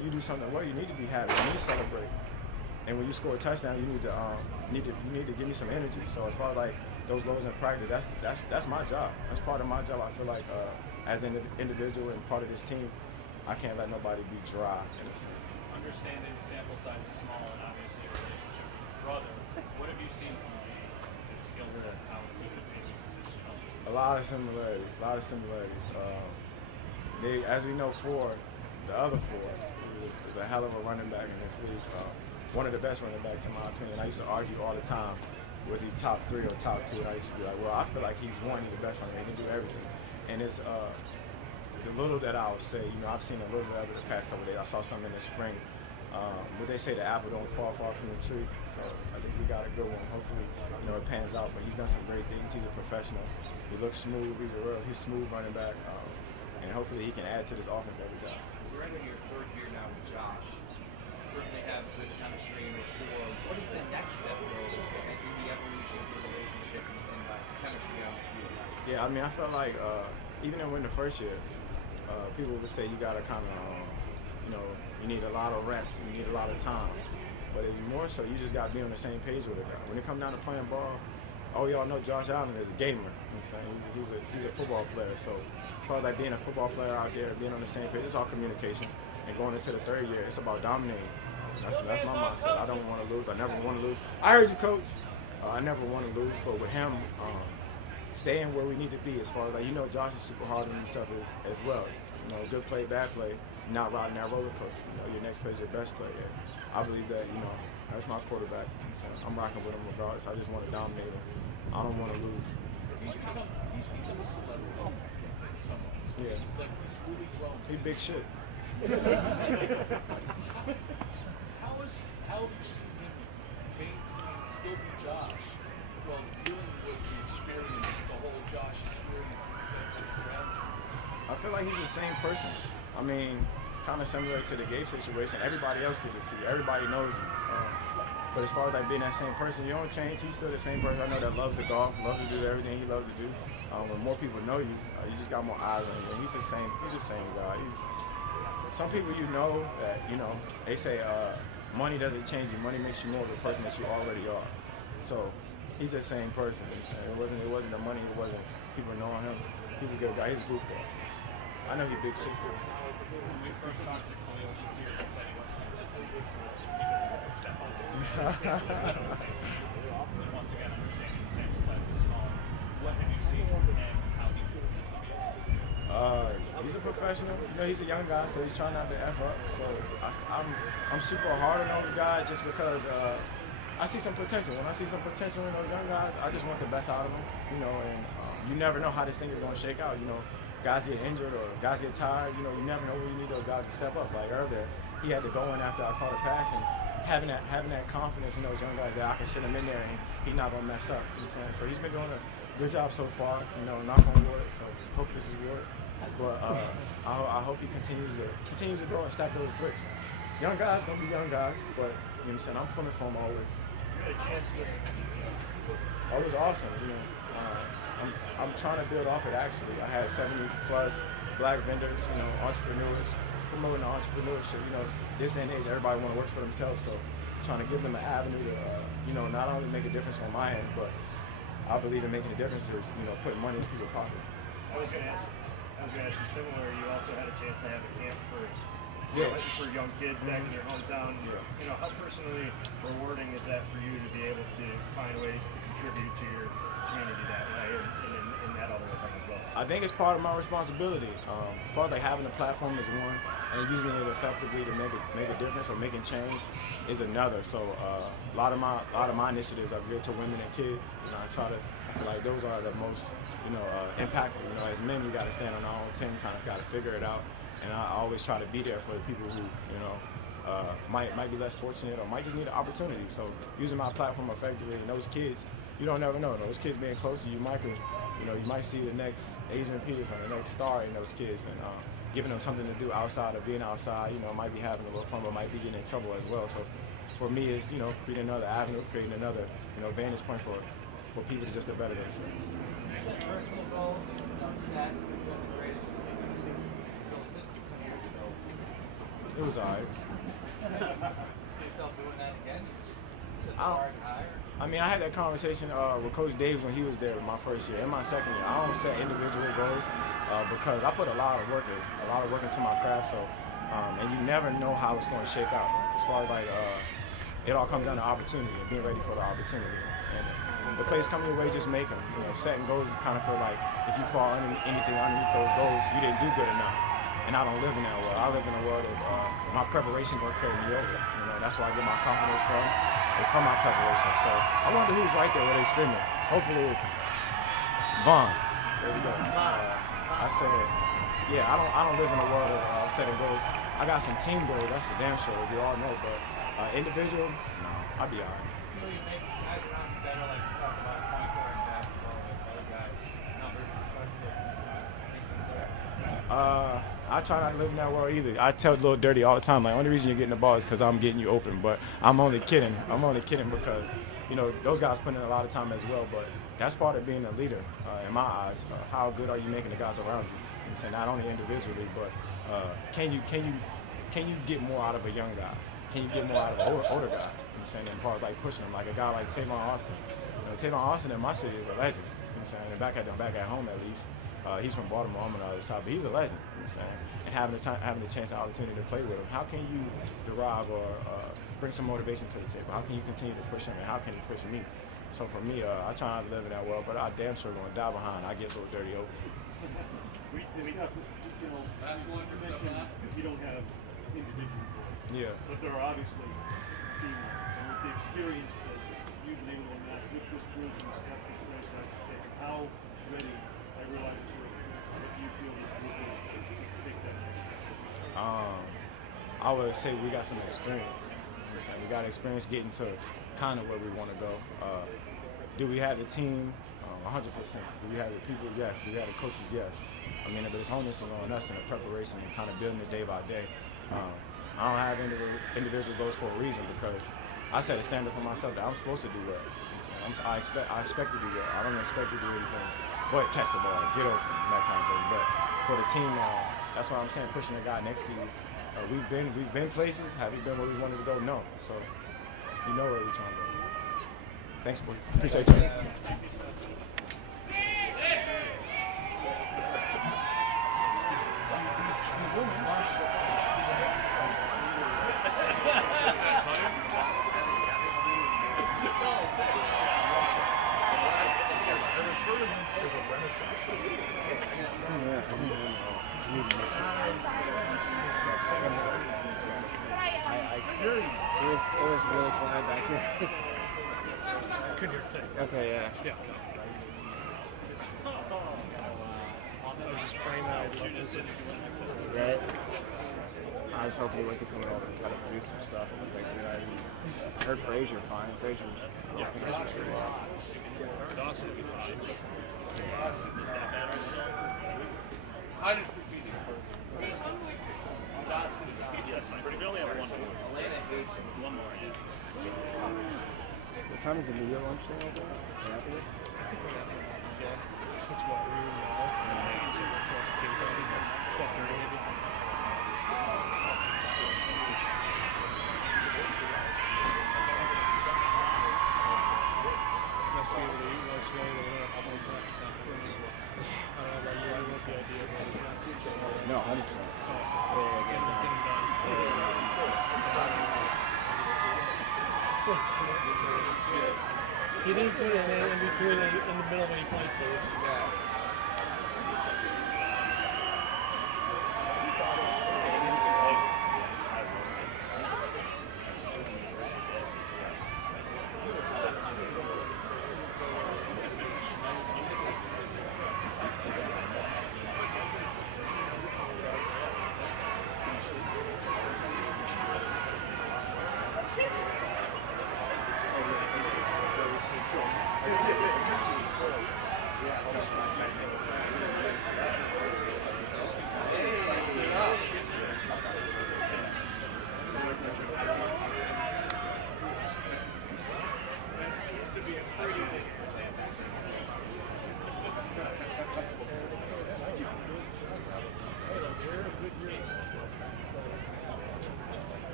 when you do something well, you need to be happy. You need to celebrate. And when you score a touchdown, you need to give me some energy. So as far as like those goals in practice, that's my job. That's part of my job. I feel like as an individual and part of this team, I can't let nobody be dry in a sense. Understanding the sample size is small and obviously a relationship with his brother, what have you seen from James, his skill set, how he could be in the position? A lot of similarities. As we know, the other four, is a hell of a running back in this league. One of the best running backs in my opinion. I used to argue all the time, was he top 3 or top 2? And I used to be like, well, I feel like he's one of the best running backs. He can do everything. And it's the little that I'll say, I've seen a little bit of it the past couple of days. I saw something in the spring. But they say the apple don't fall far from the tree. So I think we got a good one. Hopefully, it pans out. But he's done some great things. He's a professional. He looks smooth. He's smooth running back. And hopefully he can add to this offense that we got. We're entering your third year now with Josh. You certainly have good chemistry and rapport. What is the next step, though, in the evolution of the relationship and chemistry on the field? Yeah, I felt like even in the first year, people would say you got to kind of, you need a lot of reps, you need a lot of time. But it's more so you just got to be on the same page with it. When it comes down to playing ball, all y'all know Josh Allen is a gamer. He's a football player. So as far as like being a football player out there, being on the same page, it's all communication. And going into the third year, it's about dominating. That's my mindset. I don't want to lose. I never want to lose. I heard you, Coach. I never want to lose, but with him, staying where we need to be as far as like, Josh is super hard on his stuff as well. Good play, bad play, not riding that roller coaster. Your next play is your best play. And I believe that, that's my quarterback. So I'm rocking with him regardless. I just want to dominate him. I don't want to lose. He's become a celebrity. Yeah. Like he's really grown. He big shit. How have you seen him maintain, still be Josh, while dealing with the experience, the whole Josh experience that's surrounding him? I feel like he's the same person. Kind of similar to the Gabe situation. Everybody else get to see. Everybody knows him. But as far as like being that same person, you don't change. He's still the same person I know that loves to golf, loves to do everything he loves to do. When more people know you, you just got more eyes on you. And he's the same guy. Some people that they say money doesn't change you. Money makes you more of the person that you already are. So he's the same person. It wasn't the money. It wasn't people knowing him. He's a good guy. He's a goofball. I know he's big shit. When we first talked to Khalil Shakir, he said he wasn't going to listen because he's a big step on this. Once again, understanding the sample size is small. What have you seen from him? How he could be? He's a professional. He's a young guy, so he's trying not to F up. So I'm super hard on those guys just because I see some potential. When I see some potential in those young guys, I just want the best out of them. And you never know how this thing is going to shake out. Guys get injured or guys get tired. You never know when you need those guys to step up. Like earlier, he had to go in after I caught a pass, and having that confidence in those young guys that I can sit him in there and he's not gonna mess up. You know what I'm saying? So he's been doing a good job so far. Knock on wood. So hope this is wood. But I hope he continues to grow and stack those bricks. Young guys gonna be young guys, but you know what I'm saying? I'm pulling for him always. You had a chance this. It was awesome. I'm trying to build off it actually. I had 70 plus black vendors, entrepreneurs, promoting entrepreneurship. This day and age, everybody want to work for themselves, so trying to give them an avenue to, not only make a difference on my end, but I believe in making a difference is, putting money in people's pocket. I was going to ask you similar. You also had a chance to have a camp for young kids back in your hometown. Yeah. How personally rewarding is that for you to be able to find ways to contribute to your community that way and in that other thing as well? I think it's part of my responsibility. As far as like having a platform is one, and using it effectively to make a difference or making change is another. So a lot of my initiatives are geared to women and kids. I feel like those are the most impactful. As men, you got to stand on our own 10, kind of got to figure it out. And I always try to be there for the people who might be less fortunate or might just need an opportunity. So using my platform effectively, and those kids, you don't never know. Those kids being close to you, you might see the next Adrian Peterson, the next star in those kids, and giving them something to do outside of being outside. Might be having a little fun, but might be getting in trouble as well. So for me, it's creating another avenue, creating another vantage point for people to just do better themselves. Personal goals, stats, the greatest thing you've seen Phil Sister 10 years ago. It was alright. See yourself doing that again? Is it I don't- hard and higher? I mean, I had that conversation with Coach Dave when he was there my first year. In my second year, I don't set individual goals because I put a lot of work into my craft. So, and you never know how it's going to shake out. As far as like, it all comes down to opportunity and being ready for the opportunity. And the plays come your way, just make them. You know, setting goals, you kind of feel like if you fall anything underneath those goals, you didn't do good enough. And I don't live in that world. I live in a world of my preparation going to carry me over. You know, that's where I get my confidence from. It's from my preparation. So I wonder who's right there where they screaming. Hopefully it's Vaughn. There we go. I said, yeah, I don't live in a world of setting goals. I got some team goals, that's for damn sure. We all know, but individual, no, I'll be all right. You know, you make guys around you better, like you talk about point guard and basketball with other guys, numbers, I try not to live in that world either. I tell Lil Dirty all the time, like, only reason you're getting the ball is because I'm getting you open. But I'm only kidding. I'm only kidding because, you know, those guys put in a lot of time as well. But that's part of being a leader, in my eyes. How good are you making the guys around you? I'm saying not only individually, but can you get more out of a young guy? Can you get more out of an older guy? I'm saying as far as like pushing him, like a guy like Tavon Austin. You know, Tavon Austin in my city is a legend. I'm saying, and back at home at least. He's from Baltimore, I'm on the other side, but he's a legend. I'm saying, and having the chance and opportunity to play with him, how can you derive or bring some motivation to the table? How can you continue to push him, and how can he push me? So for me, I try not to live in that world, but I damn sure going to die behind. I get a little dirty open. Last one for stuff on that. You don't have individual goals. Yeah. But there are obviously team goals. And with the experience that you've been able to amass with this group and the stuff this franchise, how ready, I realize it's early, but do you feel this group is to take that next step? I would say we got some experience. You know what I'm saying? We got experience getting to kind of where we want to go. Do we have the team? 100%. Do we have the people? Yes. Do we have the coaches? Yes. I mean, but it's onus is on us in the preparation and kind of building it day by day. I don't have individual goals for a reason because I set a standard for myself that I'm supposed to do well. You know, I expect to do well. I don't expect to do anything but catch the ball, get open, that kind of thing. But for the team, that's why I'm saying pushing the guy next to you. We've been places. Have we been where we wanted to go? No. So you know where we're trying to go. Thanks, boy. Appreciate you. It was really quiet back here. Couldn't hear a thing. Okay, yeah. Yeah. I was just praying that I'd love this. Right? I was hoping he was to come over and try to produce some stuff. Like, I heard Frazier fine. Frazier was pretty well. Dawson would be fine. I just repeated it. Dawson is Yes, but we only have one more. Atlanta hates him. One more, yeah. What time is the media lunch thing over there? Afterwards? That's what we were now. 12:30 maybe. It's nice to be able to eat lunch knowing that we're not having practice afterwards. I don't know about you, I love the idea of running practice. No, 100%. Getting done. He didn't put it in between in the middle when he played, so it's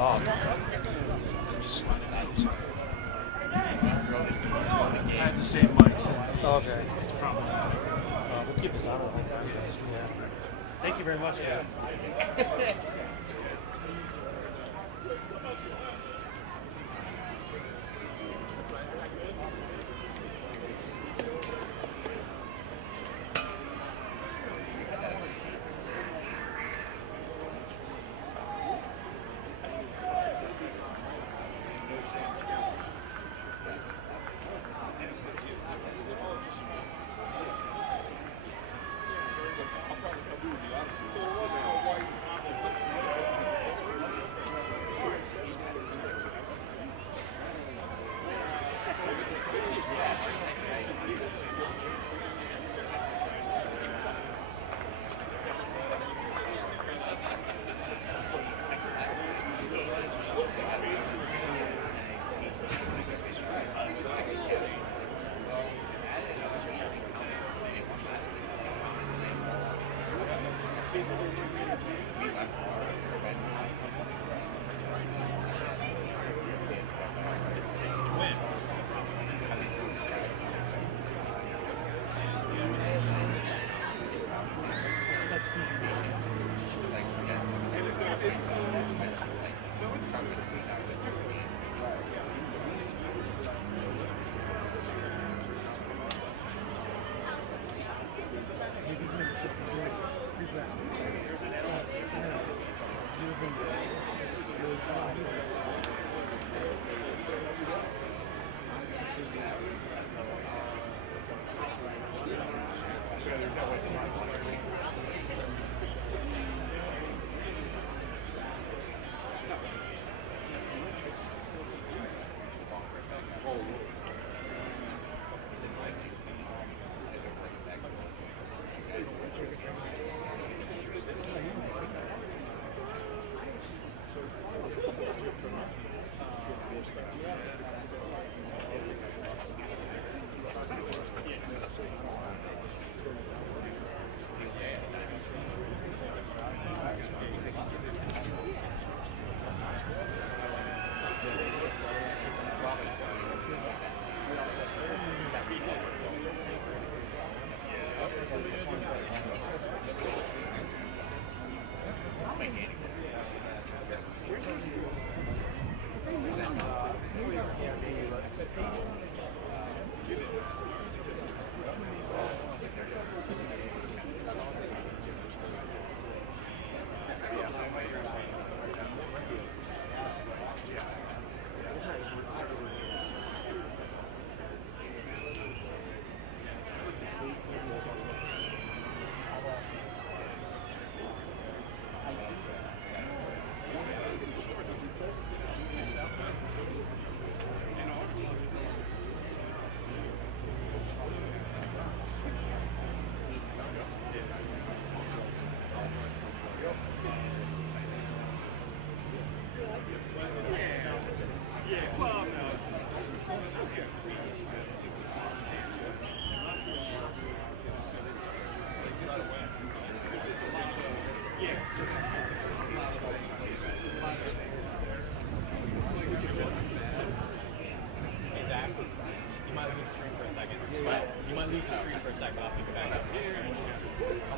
off. Just slide it out. I have the same mindset. Oh, okay. It's probably We'll keep this on the whole time. yeah. Thank you very much.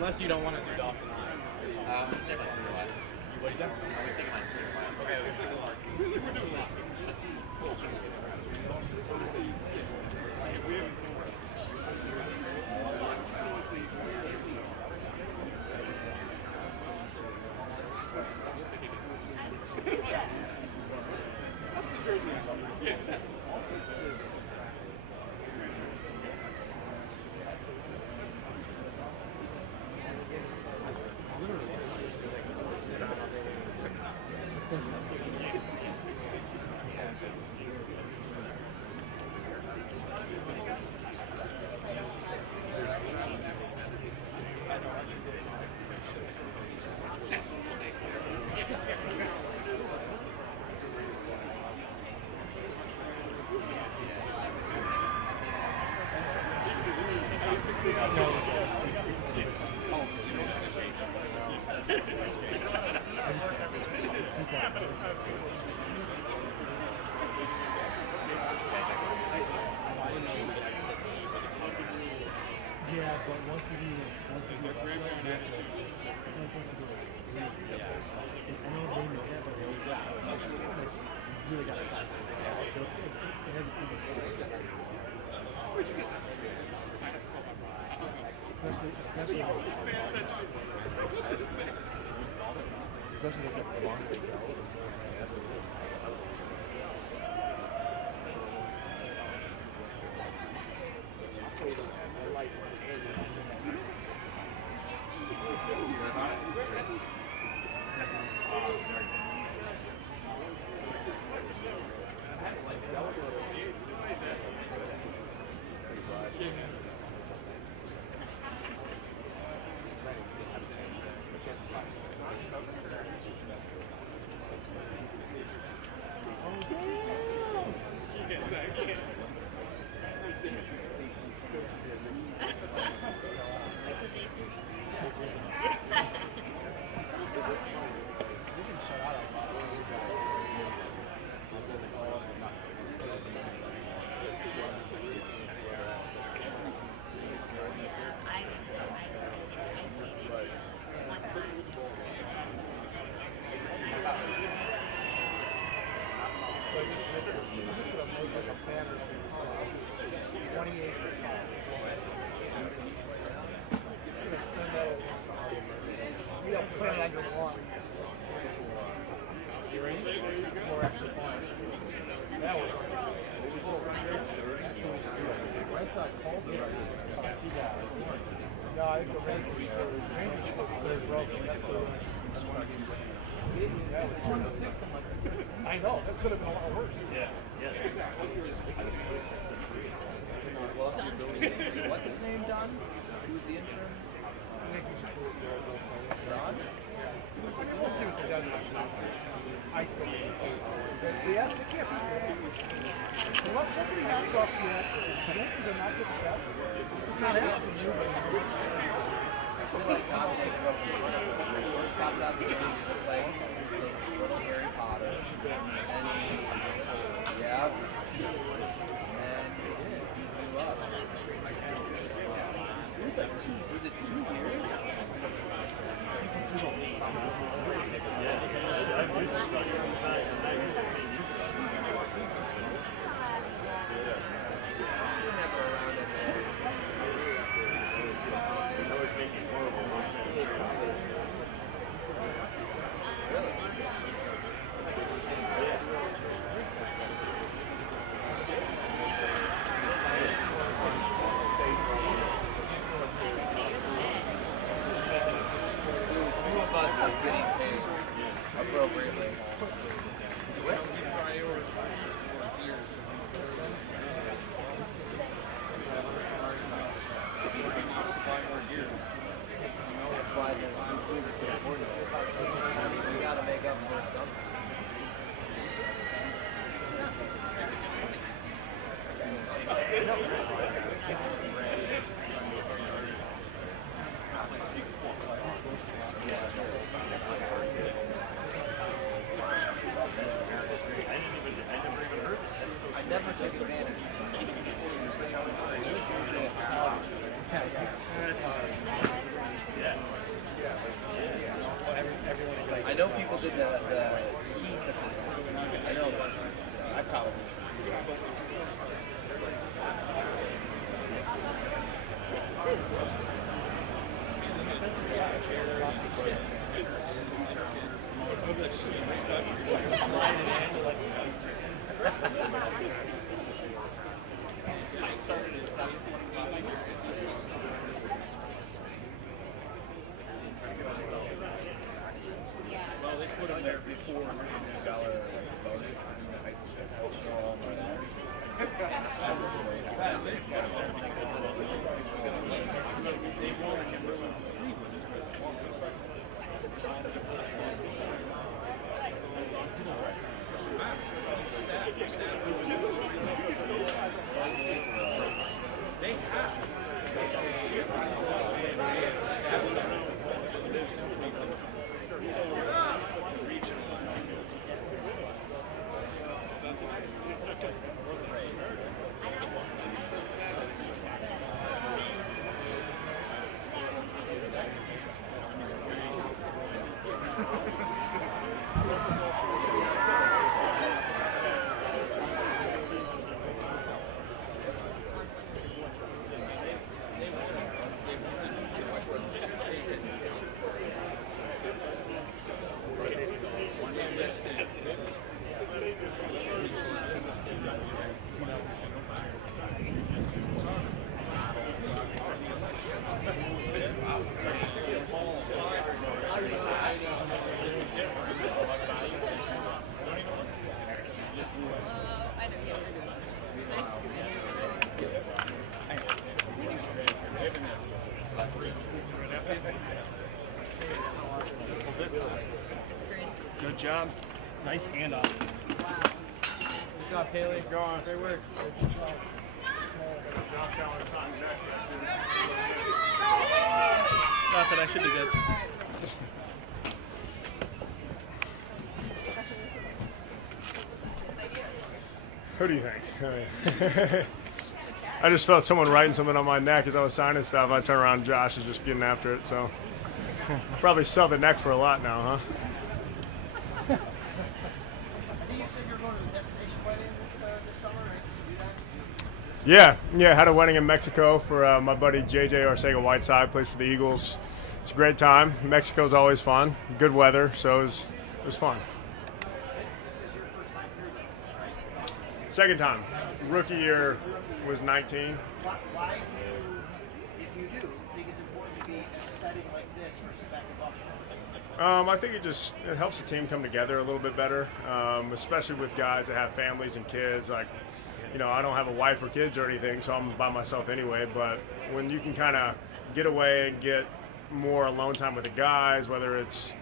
Unless you don't want to do Dawson Live. Take my two last. What is that? I'm taking my two last. Okay, we'll take a lot. That's the jersey. Yeah, that's the jersey. No, I think the Rangers they're broken. That's the that was 26. I'm like, I know, that could have been a lot worse. Yeah. What's his name, Don? Who's the intern? I think he's Don? We'll see what they done. I still think they can't beat the Yankees. Unless somebody knocks off the Astros, the Yankees are not the best. It's not happening. I feel like Dante grew up in front of us. When he first tops out the series, he looked like little Harry Potter. And yeah. And he grew up. It was like was it 2 years? Is getting paid appropriately. That's why the food is so important. We gotta make up for it somehow. I never took advantage. I know people did the heat assistance. I know, but I probably should. I started at 7:25. Well, they put on there before $100 bonus for doing the high school cultural or that. And I was so happy. They wanted him to they have. Good job. Nice handoff. Good job, Haley. Go on. Great work. Nothing. I should be good. Who do you think? I just felt someone writing something on my neck as I was signing stuff. I turned around, Josh is just getting after it. So probably sell the neck for a lot now, huh? I think you said you're going to a destination wedding this summer, right? Did you do that? Yeah. Had a wedding in Mexico for my buddy JJ Arcega-Whiteside, plays for the Eagles. It's a great time. Mexico's always fun. Good weather, so it was fun. This is your first time here, right? Second time. Rookie year was 19. Why do you, if you do, think it's important to be in a setting like this versus back in Buffalo? I think it helps the team come together a little bit better, especially with guys that have families and kids. Like, I don't have a wife or kids or anything, so I'm by myself anyway. But when you can kind of get away and get more alone time with the guys, whether it's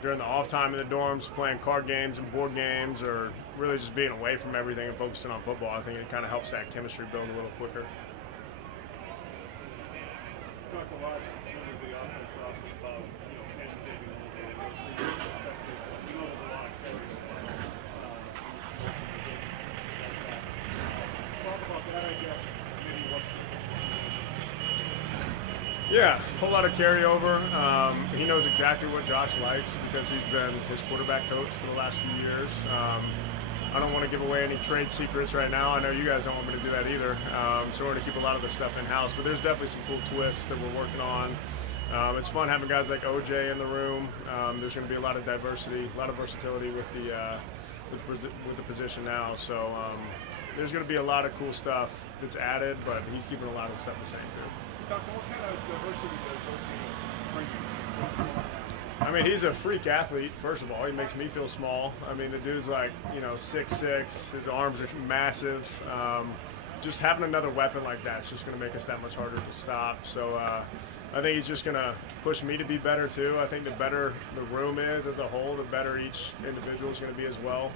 during the off time in the dorms playing card games and board games, or really just being away from everything and focusing on football, I think it kind of helps that chemistry build a little quicker. Talk a lot over the offense process about Kansas City being a little bit there's a lot of carryover. Talk about that, I guess. Maybe what. Yeah, a whole lot of carryover. He knows exactly what Josh likes because he's been his quarterback coach for the last few years. I don't want to give away any trade secrets right now. I know you guys don't want me to do that either. So we're going to keep a lot of the stuff in-house. But there's definitely some cool twists that we're working on. It's fun having guys like OJ in the room. There's going to be a lot of diversity, a lot of versatility with the position now. So there's going to be a lot of cool stuff that's added, but he's keeping a lot of the stuff the same too. Doctor, what kind of diversity does bring you? I mean, he's a freak athlete, first of all. He makes me feel small. I mean, the dude's like, 6'6". His arms are massive. Just having another weapon like that is just going to make us that much harder to stop. So I think he's just going to push me to be better, too. I think the better the room is as a whole, the better each individual is going to be as well.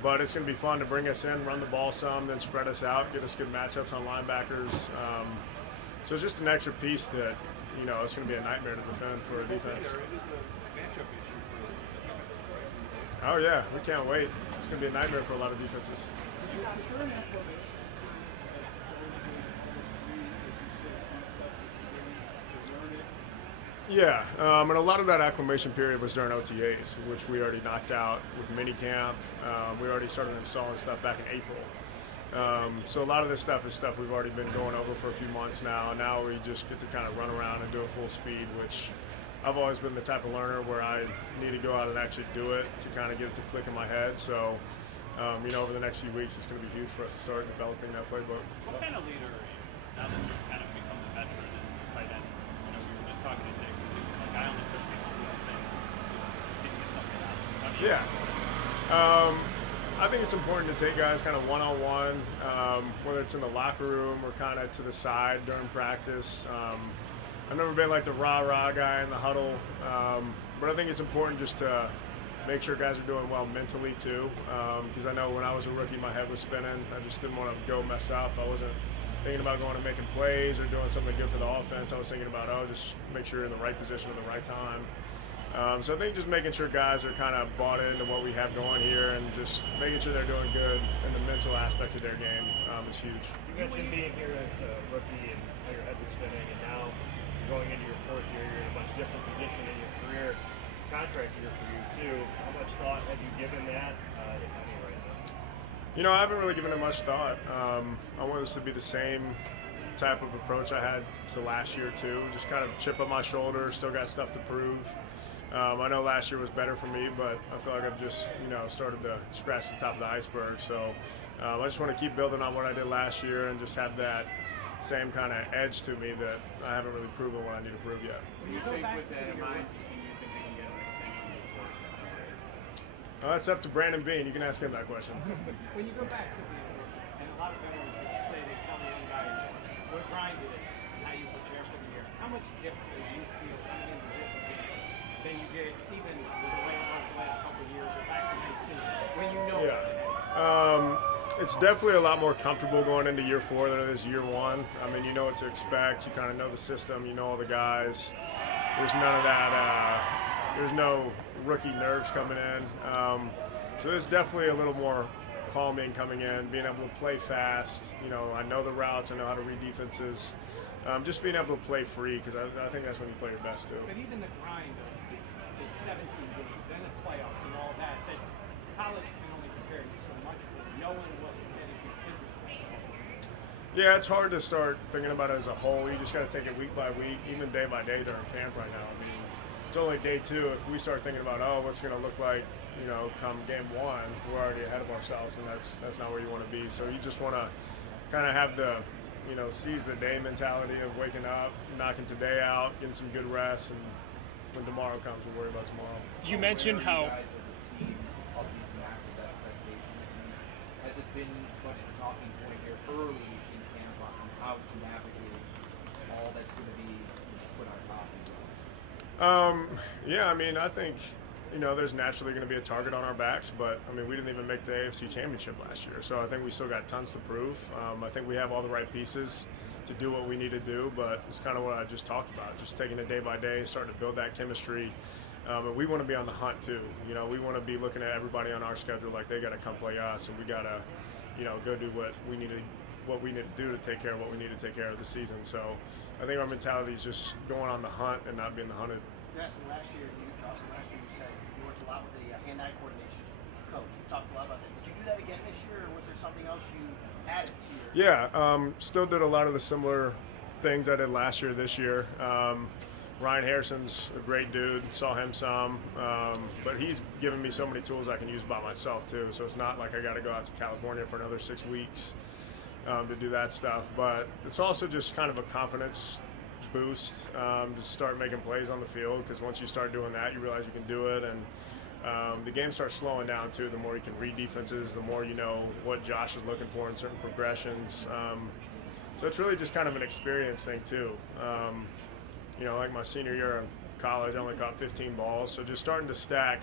But it's going to be fun to bring us in, run the ball some, then spread us out, get us good matchups on linebackers. So it's just an extra piece that, it's going to be a nightmare to defend for a defense. Oh, yeah, we can't wait. It's going to be a nightmare for a lot of defenses. Yeah, and a lot of that acclimation period was during OTAs, which we already knocked out with minicamp. We already started installing stuff back in April. So a lot of this stuff is stuff we've already been going over for a few months now. And now we just get to kind of run around and do it full speed, which I've always been the type of learner where I need to go out and actually do it to kind of get it to click in my head. So, over the next few weeks, it's going to be huge for us to start developing that playbook. What kind of leader are you now that you've kind of become the veteran and tight end? We were just talking to Nick. Like, I only push people who I think can get something out. How do you I think it's important to take guys kind of one-on-one, whether it's in the locker room or kind of to the side during practice. I've never been like the rah-rah guy in the huddle, but I think it's important just to make sure guys are doing well mentally too, because I know when I was a rookie, my head was spinning. I just didn't want to go mess up. I wasn't thinking about going and making plays or doing something good for the offense. I was thinking about, just make sure you're in the right position at the right time. So I think just making sure guys are kind of bought into what we have going here and just making sure they're doing good in the mental aspect of their game is huge. You mentioned being here as a rookie and how your head was spinning, and now you're going into your fourth year, you're in a much different position in your career. It's a contract year for you too. How much thought have you given that, if any, right now? I haven't really given it much thought. I want this to be the same type of approach I had to last year too. Just kind of chip on my shoulder, still got stuff to prove. I know last year was better for me, but I feel like I've just, started to scratch the top of the iceberg. So I just want to keep building on what I did last year and just have that same kind of edge to me that I haven't really proven what I need to prove yet. When you think with that in mind, do you think they can get an extension before? That's up to Brandon Bean. You can ask him that question. When you go back to the lot of veterans would say they tell the young guys what grind it is and how you prepare for the year. How much differently do you feel coming into this game than you did even with the way it was the last couple of years or back to 19 when you know it today? It's definitely a lot more comfortable going into year 4 than it is year 1. I mean, you know what to expect. You kind of know the system. You know all the guys. There's none of that. There's no rookie nerves coming in. So there's definitely a little more calming coming in, being able to play fast. You know, I know the routes. I know how to read defenses. Just being able to play free, because I think that's when you play your best, too. But even the grind of the 17 games and the playoffs and all that college can only compare to so much for knowing what's ahead of you physically. Yeah, it's hard to start thinking about it as a whole. You just got to take it week by week, even day by day during camp right now. I mean, it's only day 2. If we start thinking about, what's going to look like, you know, come game 1, we're already ahead of ourselves, and that's not where you want to be. So you just want to kind of have the, you know, seize the day mentality of waking up, knocking today out, getting some good rest, and when tomorrow comes, we'll worry about tomorrow. You mentioned how. Guys as a team of these massive expectations, and has it been much of a talking point here early in camp on how to navigate all that's going to be put on top of us? Yeah, I mean, I think, you know, there's naturally going to be a target on our backs, but I mean, we didn't even make the AFC Championship last year, so I think we still got tons to prove. I think we have all the right pieces to do what we need to do, but it's kind of what I just talked about, just taking it day by day, starting to build that chemistry. And we want to be on the hunt too. You know, we want to be looking at everybody on our schedule like they got to come play us, and we got to, you know, go do what we need to do to take care of what we need to take care of this season. So I think our mentality is just going on the hunt and not being the hunted. Last year you said you worked a lot with the hand-eye coordination coach. You talked a lot about that. Did you do that again this year, or was there something else you added to your? Yeah, still did a lot of the similar things I did last year, this year. Ryan Harrison's a great dude, saw him some, but he's given me so many tools I can use by myself too, so it's not like I got to go out to California for another 6 weeks to do that stuff, but it's also just kind of a confidence boost to start making plays on the field, because once you start doing that, you realize you can do it, and the game starts slowing down too. The more you can read defenses, the more you know what Josh is looking for in certain progressions. So it's really just kind of an experience thing too. You know, like my senior year in college, I only caught 15 balls. So just starting to stack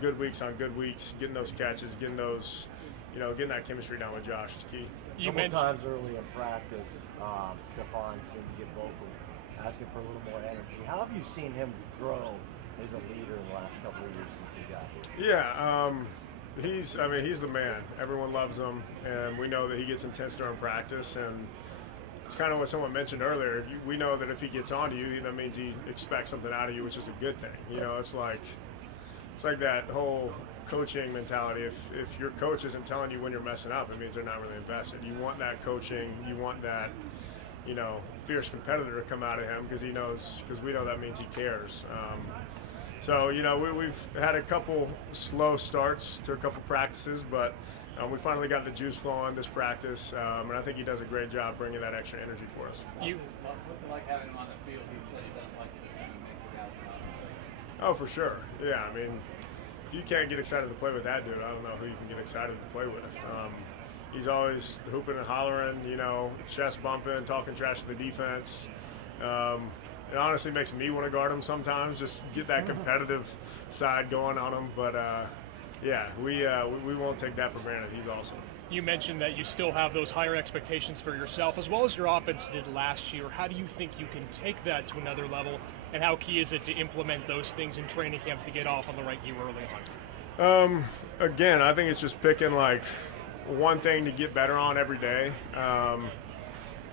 good weeks on good weeks, getting those catches, getting those, you know, getting that chemistry down with Josh is key. A couple times early in practice, Stefan seemed to get vocal, asking for a little more energy. How have you seen him grow as a leader in the last couple of years since he got here? Yeah, he's the man. Everyone loves him, and we know that he gets intense during practice, and it's kind of what someone mentioned earlier. We know that if he gets on to you, that means he expects something out of you, which is a good thing. You know, it's like that whole coaching mentality. If your coach isn't telling you when you're messing up, it means they're not really invested. You want that coaching. You want that, you know, fierce competitor to come out of him, because we know that means he cares. So, you know, we've had a couple slow starts to a couple practices, but we finally got the juice flowing this practice, and I think he does a great job bringing that extra energy for us. What's it like having him on the field? He said he doesn't like to make the guys run. Oh, for sure. Yeah, I mean, if you can't get excited to play with that dude, I don't know who you can get excited to play with. He's always hooping and hollering, you know, chest bumping, talking trash to the defense. It honestly makes me want to guard him sometimes, just get that competitive side going on him. But yeah, we won't take that for granted. He's awesome. You mentioned that you still have those higher expectations for yourself, as well as your offense did last year. How do you think you can take that to another level, and how key is it to implement those things in training camp to get off on the right gear early on? Again, I think it's just picking like one thing to get better on every day.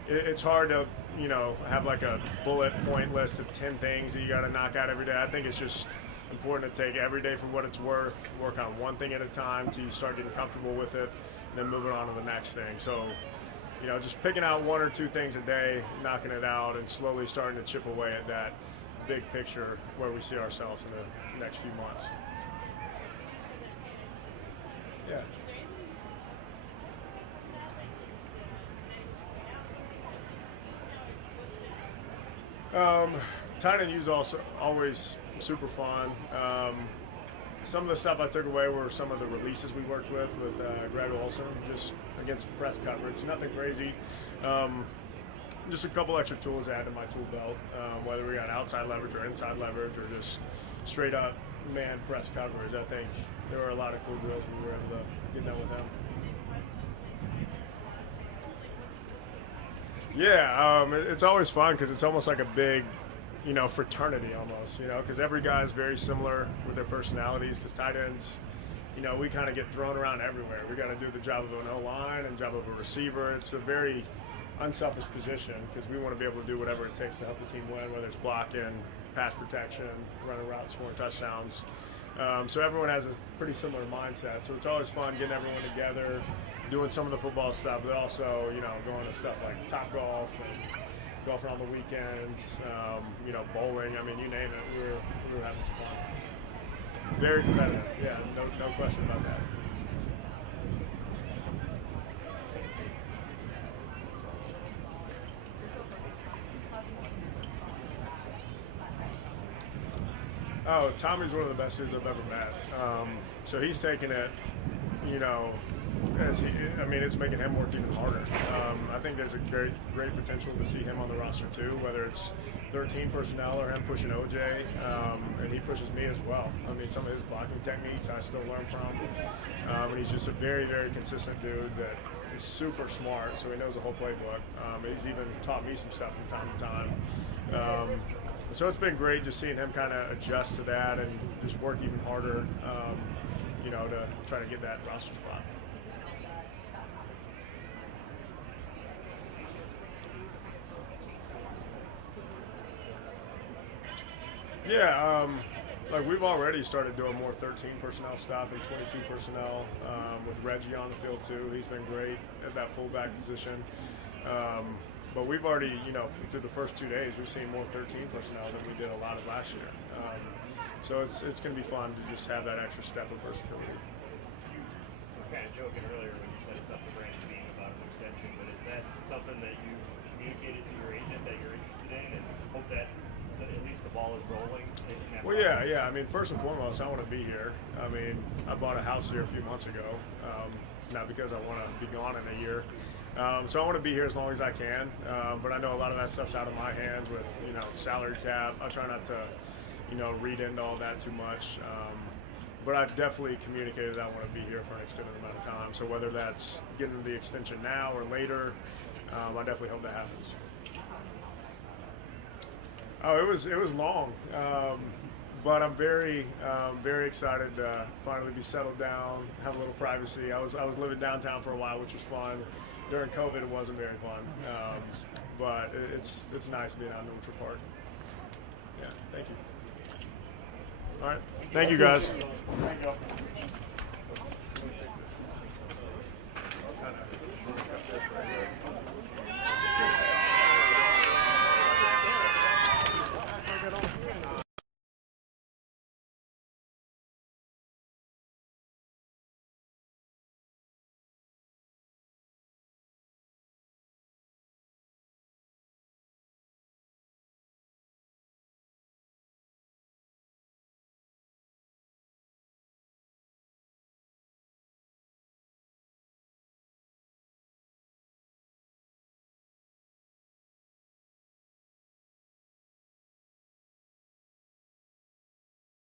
It's hard to, you know, have like a bullet point list of 10 things that you got to knock out every day. I think it's just important to take every day for what it's worth, work on one thing at a time till you start getting comfortable with it, and then moving on to the next thing. So, you know, just picking out 1 or 2 things a day, knocking it out, and slowly starting to chip away at that big picture where we see ourselves in the next few months. Yeah. Tight end U's also always super fun. some of the stuff I took away were some of the releases we worked with Greg Olson, just against press coverage. Nothing crazy. Just a couple extra tools to add to my tool belt, whether we got outside leverage or inside leverage or just straight up man press coverage. I think there were a lot of cool drills we were able to get done with them. Yeah, it's always fun because it's almost like a big, fraternity almost, because every guy is very similar with their personalities, because tight ends, we kind of get thrown around everywhere. We got to do the job of an O-line and job of a receiver. It's a very unselfish position because we want to be able to do whatever it takes to help the team win, whether it's blocking, pass protection, running routes, scoring touchdowns. So everyone has a pretty similar mindset. So it's always fun getting everyone together, doing some of the football stuff, but also, going to stuff like Top Golf and golfing on the weekends, bowling. I mean, you name it. We were having some fun. Very competitive. Yeah, no question about that. Oh, Tommy's one of the best dudes I've ever met. So he's taking it, it's making him work even harder. I think there's a great potential to see him on the roster too, whether it's 13 personnel or him pushing OJ, and he pushes me as well. I mean, some of his blocking techniques I still learn from, and he's just a very, very consistent dude that is super smart, so he knows the whole playbook. He's even taught me some stuff from time to time. So it's been great just seeing him kind of adjust to that and just work even harder, to try to get that roster spot. Yeah, like we've already started doing more 13 personnel stuff and 22 personnel with Reggie on the field too. He's been great at that fullback position. But we've already, through the first 2 days, we've seen more 13 personnel than we did a lot of last year. So it's going to be fun to just have that extra step of versatility. You were kind of joking earlier when you said it's up to Brandon Bean about an extension, but is that something that you've communicated to your agent that you're interested in and hope that at least the ball is rolling? Well, yeah. I mean, first and foremost, I want to be here. I mean, I bought a house here a few months ago, not because I want to be gone in a year. So I want to be here as long as I can, but I know a lot of that stuff's out of my hands with, salary cap. I try not to, read into all that too much. But I've definitely communicated that I want to be here for an extended amount of time. So whether that's getting the extension now or later, I definitely hope that happens. Oh, it was long, but I'm very excited to finally be settled down, have a little privacy. I was living downtown for a while, which was fun. During COVID, it wasn't very fun, but it's nice being out in Neutral Park. Yeah, thank you. All right, thank you guys. Thank you.